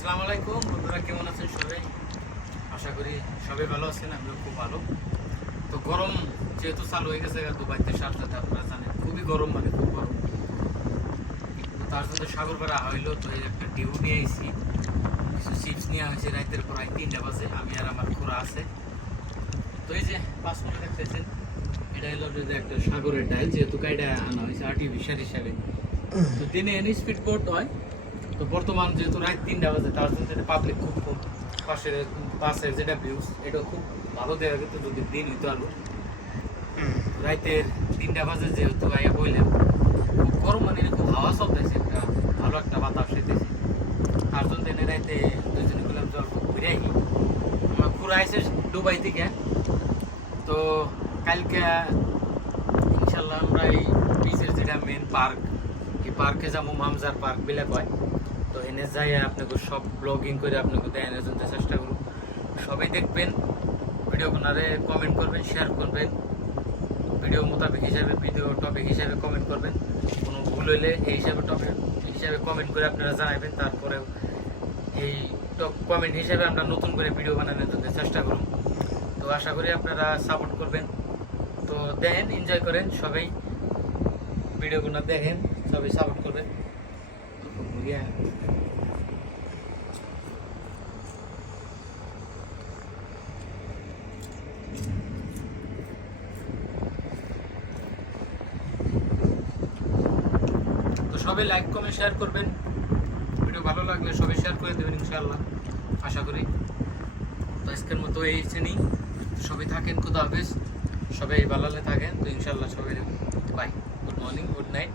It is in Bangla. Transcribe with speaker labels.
Speaker 1: আসসালামু আলাইকুম। বন্ধুরা, কেমন আছেন সবাই? আশা করি সবাই ভালো আছেন, আমিও খুব ভালো। তো গরম যেহেতু চালু হয়ে গেছে দুবাইতে সাথে আপনারা জানেন, খুবই গরম মানে খুব গরম। তার সাথে সাগর পাড়া হইল, তো এই একটা ডিউ নিয়ে আইছি। কিছু চিপস নিয়ে হয়েছে রাতের প্রায় তিনটা বাজে, আমি আর আমার খোরা আছে। তো এই যে পাঁচ মিনিট দেখতেছেন, এটা হলো যে একটা সাগরের ডাল, যেহেতু কাইটা আনা হয়েছে আর্টিফিশিয়াল হিসাবে। তো দিনে এনি স্পিড বোট হয়। তো বর্তমান যেহেতু রাত তিনটা বাজে তার জন্য যেটা পাবলিক খুব কম। পাশের পাশের যেটা ভিউজ এটা খুব ভালো দেওয়া যেত যদি দিন হইতো আলো রাতের তিনটা বাজে যেহেতু আইয়া বললাম খুব গরম মানে খুব হাওয়া চলতেছে একটা ভালো একটা বাতাস হইতেছে। তার জন্য এনে রাইতে দুজনে করলাম জল ঘুরে আই আমার ঘুরে আইসে দুবাই থেকে। তো কালকে ইনশাল্লাহ আমরা এই বিচের যেটা মেন পার্ক এই পার্কে যাব মামজার পার্ক বিলে কয়। তো এনে যাই আপনাকে সব ব্লগিং করে আপনাকে দেখানোর জন্য চেষ্টা করুন সবাই দেখবেন ভিডিও আপনারে কমেন্ট করবেন শেয়ার করবেন। ভিডিও মোতাবেক হিসাবে ভিডিও টপিক হিসাবে কমেন্ট করবেন। কোনো ভুল হইলে এই হিসাবে টপিক হিসাবে কমেন্ট করে আপনারা জানাবেন। তারপরেও এই টপ কমেন্ট হিসাবে আমরা নতুন করে ভিডিও বানানোর জন্য চেষ্টা করুন তো আশা করি আপনারা সাপোর্ট করবেন। তো দেখেন এনজয় করেন সবাই। ভিডিওগুলো দেখেন, সবাই সাপোর্ট করবেন। Yeah. তো সবাই লাইক কমেন্ট শেয়ার করবেন। ভিডিও ভালো লাগলে সবাই শেয়ার করে দেবেন ইনশাআল্লাহ। আশা করি। তো আজকের মতো এই শ্রেণি। সবাই থাকেন, খুদা হাফেজ। সবাই ভালো থাকেন, তো ইনশাআল্লাহ সবাই। Bye good morning good night